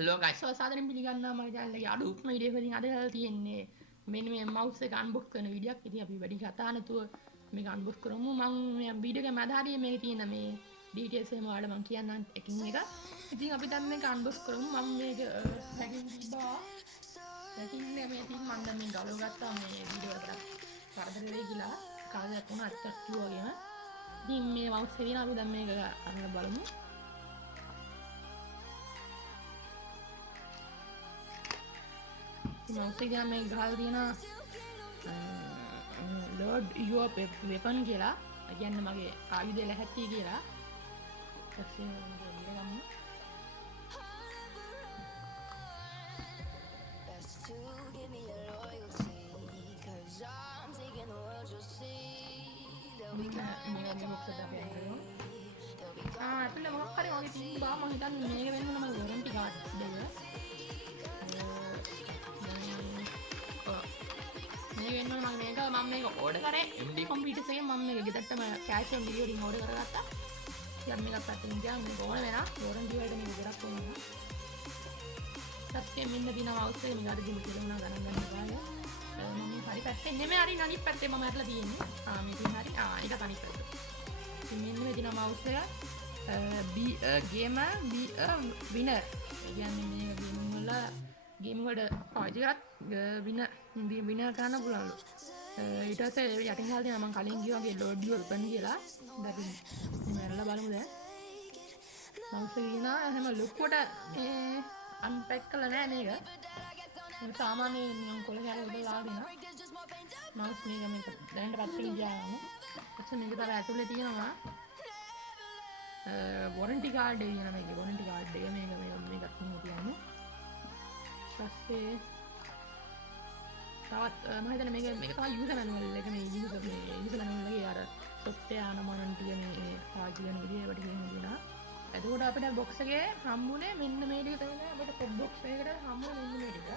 Hello guys සාදරයෙන් පිළිගන්නවා මගේ channel එකේ අලුත්ම වීඩියෝ එකකින් අද කරලා තියෙන්නේ මෙන්න මේ mouse එක unbox කරන වීඩියෝ එකක්. ඉතින් අපි වැඩි කතා නැතුව මේක unbox කරමු. මම මේ වීඩියෝ එකේ මැද හරියේ මේකේ තියෙන මේ details එහෙම ඔයාලට මම කියන්නම් එකින් එක. ඉතින් අපි දැන් මේක unbox කරමු. මම මේක packing තිබ්බා. packing එක මේ තින් මම දැන් මේ ගලව ගත්තා මේ වීඩියෝ එකට කරදර වෙයි කියලා. කාලයක් වුණා අච්චක් කිව්වා වගේම. ඉතින් මේ mouse එක දින අපි දැන් මේක අරගෙන බලමු. mouse එක මේ ගහලා තියෙනවා load your weapon කියලා. ඒ කියන්නේ මගේ ආයුධය ලැහැත්ති කියලා. ඊපස්සේ මේක ගමු. අපිට මොකක් හරි වගේ තිබ්බා මම හිතන්නේ මේක වෙන්න නම් warranty card දෙක. මේ වෙන්න මම මේක ඕඩර් කරේ MD computers එකෙන් මම මේක ගෙදරටම cash on delivery එකෙන් ඕඩර් කරගත්තා. ඉතින් මේක පැත්තකින් ගියාම මේක ඕන වෙනා warranty වලට මේක ගොඩක් ඕන වෙනවා. ඊපස්සේ මෙන්න දින mouse එක මේක අර දින කියලා උනා ගණන් ගන්න බෑ. මම හරි පැත්තේ නෙමෙයි හරි අනිත් පැත්තේ මම අරලා තියෙන්නේ. මේකෙන් හරි ඒක අනිත් පැත්ත. ඉතින් මෙන්න මේ දින mouse එක gamer be a winner. ඒ කියන්නේ මේ game වල පාවිච්චි කරත් විනර් කරන්න පුළුවන්ලු. ඊට පස්සේ යටින් ගහලා තියෙනවා මම කලින් කිව්වා වගේ load your weapon කියලා. දැන් මේ මරලා බලමු දැන්. mouse එක කියනවා එහෙම ලොකුවට unpack කරලා නෑ මේක. මේ සාමාන්‍ය නිකන් කොළ කැරේ වල දාලා mouse මේක දැනට පැත්තකින් ගියාම එතකොට මේක තර ඇතුලේ තියෙනවා warranty card එක කියන මේකේ warranty card එක මේකත් නෙමෙයි තියන්නේ. ඊපස්සේ තවත් මම හිතන්නේ මේක තමයි user manual එක මේ user manual එකේ අර software අනමනන් ටික මේ පාවිච්චි කරන විදිහ ඒවට කියනවා. එතකොට අපිට box එකේ හම්බුනේ මෙන්න මේ ටික තමයි අපිට pop box එකකට හම්බුනේ මෙන්න මේ ටික.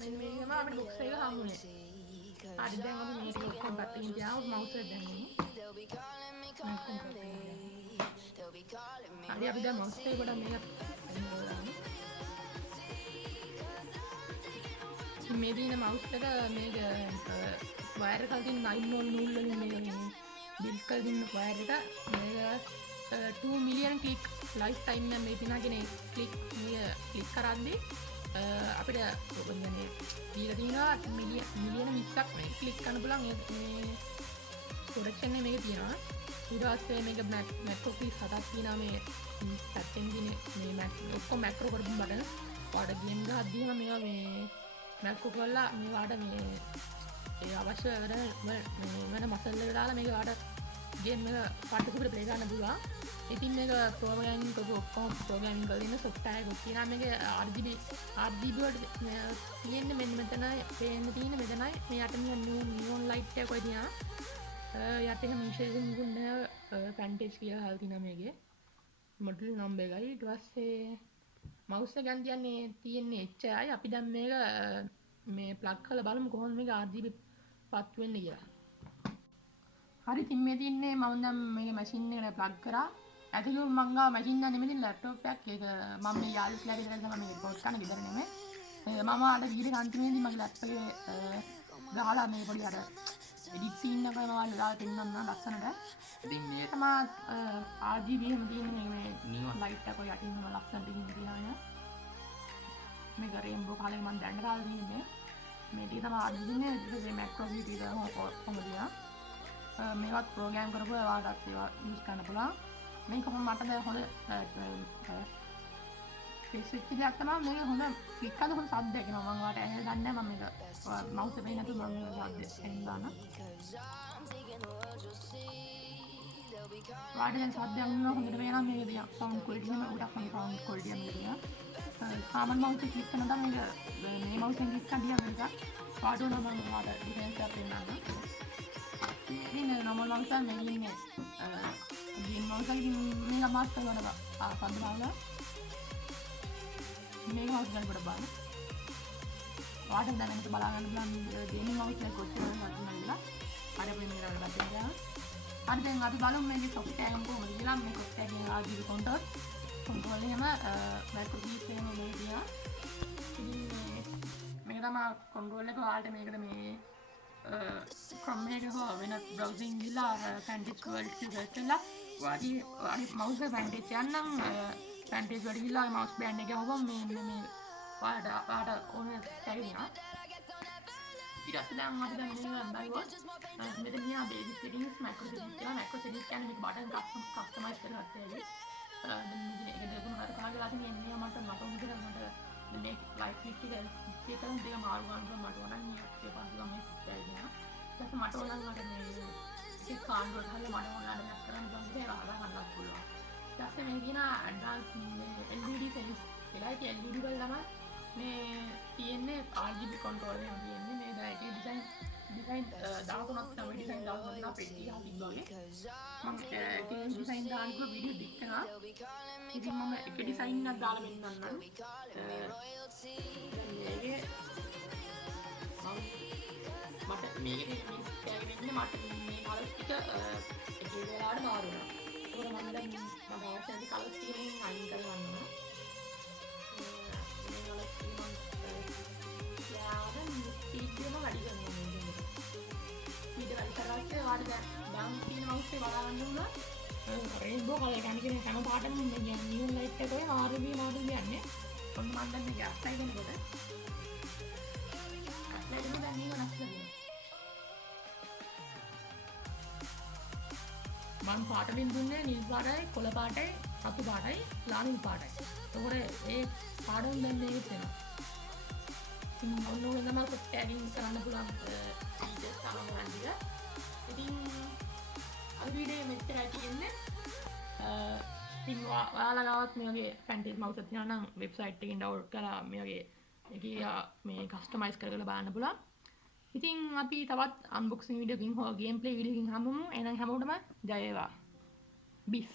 මෙන්න මේක තමයි අපිට box එක හම්බුනේ. හරි දැන් අපි මේක ඔක්කොම පැත්තකින් තියාමු mouse එක දැම්මු. හරි අපි දැන් mouse එක කොට මේක මේ දින mouse එක මේක wire එකක් තියෙන 9 volt නූල් වලින් මේක build කරලා තියෙන wire එක මේක 2 million click lifetime නම් මේ දිනා කෙනේ click මේක click කරද්දී අපිට කියන්නේ දීලා තියෙනවා මිලියන 20ක් මේ click කරන්න පුළුවන් මේ ප්‍රොඩක්ෂන් එක මේක තියෙනවා. ඊට පස්සේ මේක macro piece හතක් තියෙනවා මේ පැත්තෙන් තියෙන මේ ඔක්කොම macro කරපු බටන. ඔයාලට game ගහද්දීම මේවා මේ macro කරලා මේවාට මේ ඒ අවශ්‍ය වෙන මසල් එක දාලා මේක ඔයාලට game එක පාටිසිපේට් ප්ලේ කරන්න පුළුවන්. ඉතින් මේක ප්‍රෝග්‍රෑමින් කරපු ඔක්කොම ප්‍රෝග්‍රෑමින් කරලා ඉන්න software එකක් තියෙනවා. මේක RGB වලට තියෙන්නේ මෙන්න මෙතනයි පේන්න තියෙන්නේ මෙතනයි මේ යට නියොන් ලයිට් එක කොයි තියනවා. යට එහෙම විශේෂයෙන් ගුණ පැන්ටේජ් කියලා හල් තියෙනවා මේකේ. මොඩල් නම්බර් එකයි. ඊට පස්සේ mouse එක ගන්න තියෙන්නේ එච්චරයි. අපි දැන් මේක මේ ප්ලග් කරලා බලමු කොහොමද මේක RGB පත් වෙන්නේ කියලා. හරි ඉතින් මේ තියන්නේ මම දැන් මේක මැෂින් එකට ප්ලග් කරා. ඇතුළේ මං ගාව මැෂින් එක නෙමෙයි ලැප්ටොප් එකක්. ඒක මම මේ යාළුවලා ගෙදර තමයි මේක රෙකෝඩ් කරන්න ගෙදර නෙමෙයි. මම ආඩ වීඩියෝ කන්ටිනියුලි මගේ ලැප්ටොප් එකේ ගහලා මේ පොඩි අර එඩිට් සීන් එකක් මම දාලා පෙන්නන්න ලස්සනට. ඉතින් මේ තමයි RGB එහෙම තියෙන්නේ මේ නියොන් ලයිට් එක යටින් මම ලස්සනට ඉන්න තියාගෙන. මේක රේන්බෝ කලර් මම දැන් දාලා තියෙන්නේ. මේ ටික තමයි RGB නේ. ඉතින් මේ macro view ටික කොහොමද මේවත් ප්‍රෝග්‍රෑම් කරපුවා ඔයාලට ඒවා යූස් කරන්න පුළුවන්. මේක කොහොම මට දැන් හොඳ ෆේස් ස්විච් එකක් තමයි මේක හොඳ ක්ලික් කරන හොඳ සද්දයක් එනවා. මම ඔයාලට ඇහෙන්න දන්නේ නැහැ. මම මේක mouse එකේ නැතුව මම සද්දයක් එන්න දානවා. ඔයාලට දැන් සද්දයක් වුණා හොඳට වෙනවා. මේක දිහා සවුන්ඩ් ක්වොලිටි එක උඩක් මම සවුන්ඩ් ක්වොලිටි එක මේක. සාමාන්‍ය mouse එක ක්ලික් කරනවා මේක මේ mouse එකෙන් ක්ලික් කරලා මේක ඔයාලට උනා මම ඔයාලට ඩිෆරන්ස් එකක් පෙන්නන්නම්. ඉතින් normal mouse එක මේ ඉන්නේ game mouse එකකින් මේක මාස්ටර් කරනවා. සද්ද බලලා මේක mouse ගන්න කොට බලන්න. ඔයාලට දැන් මේක බලා ගන්න පුළුවන් gaming mouse එක කොච්චර වටිනවද කියලා. අර අපි මේකට ගත්තා. හරි දැන් අපි බලමු මේකේ software එක කොහොමද කියලා. මේ software එකේ RGB counter කොන්ට්‍රෝල් එකම මයික්‍රෝ කීස් එකම මේ තියෙනවා. ඉතින් මේක තමයි කොන්ට්‍රෝල් එක ඔයාලට මේකට මේ Chrome එක හෝ වෙන browsing ගිහලා Vantage World එක සර්ච් කරලා ඔයාගේ mouse එක Vantage යන්නම් Vantage වලට ගිහලා mouse band එක ගහපුවම මේ ඔයාලට ඕන තැගෙනවා. ඊට පස්සේ දැන් අපි දැන් මේක බලුවොත් මෙතන තියෙනවා basic settings macro settings කියලා. macro settings කියන්නේ මේක button customize කරගත්ත හැටි. දැන් මේක දෙකම හරි කාගලා තියෙන්නේ මට උදේට මට මේ ලයිට් ස්විච් එක එකතරම් දෙක මාරු ගන්න මට ඕන නම් මේ පස්සේ මේ දැල්නවා. ඊට මට ඕන නම් මට මේ ඒක කාන්ඩුවට හරිය මට ඕන නම් කරන්න බෑ ඒක අහලා ගන්නත් පුළුවන්. ඊට පස්සේ මේ කියන advanced LED settings කියලා. ඒ LED වල තමයි මේ තියෙන්නේ RGB control එක තියෙන්නේ. මේ දැන් ඩිසයින් දාගොනක් තමයි ඩිසයින් දාගොනක් පෙට්ටිය තිබ්බගේ. මම ඒක ඩිසයින් දානකොට වීඩියෝ ඩික් කරනවා. ඉතින් මම එක ඩිසයින් එකක් දාලා වෙන්නන්නම්. මේකේ මට මේකේ වෙන්නේ මට මේ කලර් ටික එක වෙලාවට මාරු වෙනවා. ඒක මම දැන් මම අවශ්‍ය කලර් ටිකෙන් අයින් කරගන්නවා. මේ කලර් ටික මම යාවෙන් ස්පීඩ්ම වැඩි කරනවා මේක. ස්පීඩ් වැඩි කරාට වාට දැන් තියෙන මවුස් එක බලන්න උනා රේන්බෝ කලර් කියන්නේ හැම පාටම මේ නියොන් ලයිට් එක ඔය RGB මෝඩල් කියන්නේ. ඔන්න මම දැන් මේක ඇප්ලයි කරනකොට ඇප්ලයි කරන දැන් මේක වෙනස් වෙනවා. මම පාට බින්දුන්නේ නිල් පාටයි, කොළ පාටයි, රතු පාටයි, ලානිල් පාටයි. ඒකෝර ඒ පාඩම් දැන් මේකත් වෙනවා. ඉතින් ඔන්න ඔය තමයි ටැගින් කරන්න පුළුවන් ෆීචර්ස් තමයි ගන්න එක. ඉතින් අද වීඩියෝ මෙච්චරයි තියෙන්නේ. ඉතින් ඔයාලා ගාවත් මේ වගේ Vantage mouse එකක් තියෙනවා නම් වෙබ්සයිට් එකකින් ඩවුන්ලෝඩ් කරලා මේ වගේ එකේ මේ කස්ටමයිස් කරලා බලන්න පුළුවන්. ඉතින් අපි තවත් අන්බොක්සිං වීඩියෝකින් හෝ ගේම් ප්ලේ වීඩියෝකින් හමුමු. එහෙනම් හැමෝටම ජය වේවා. බිස්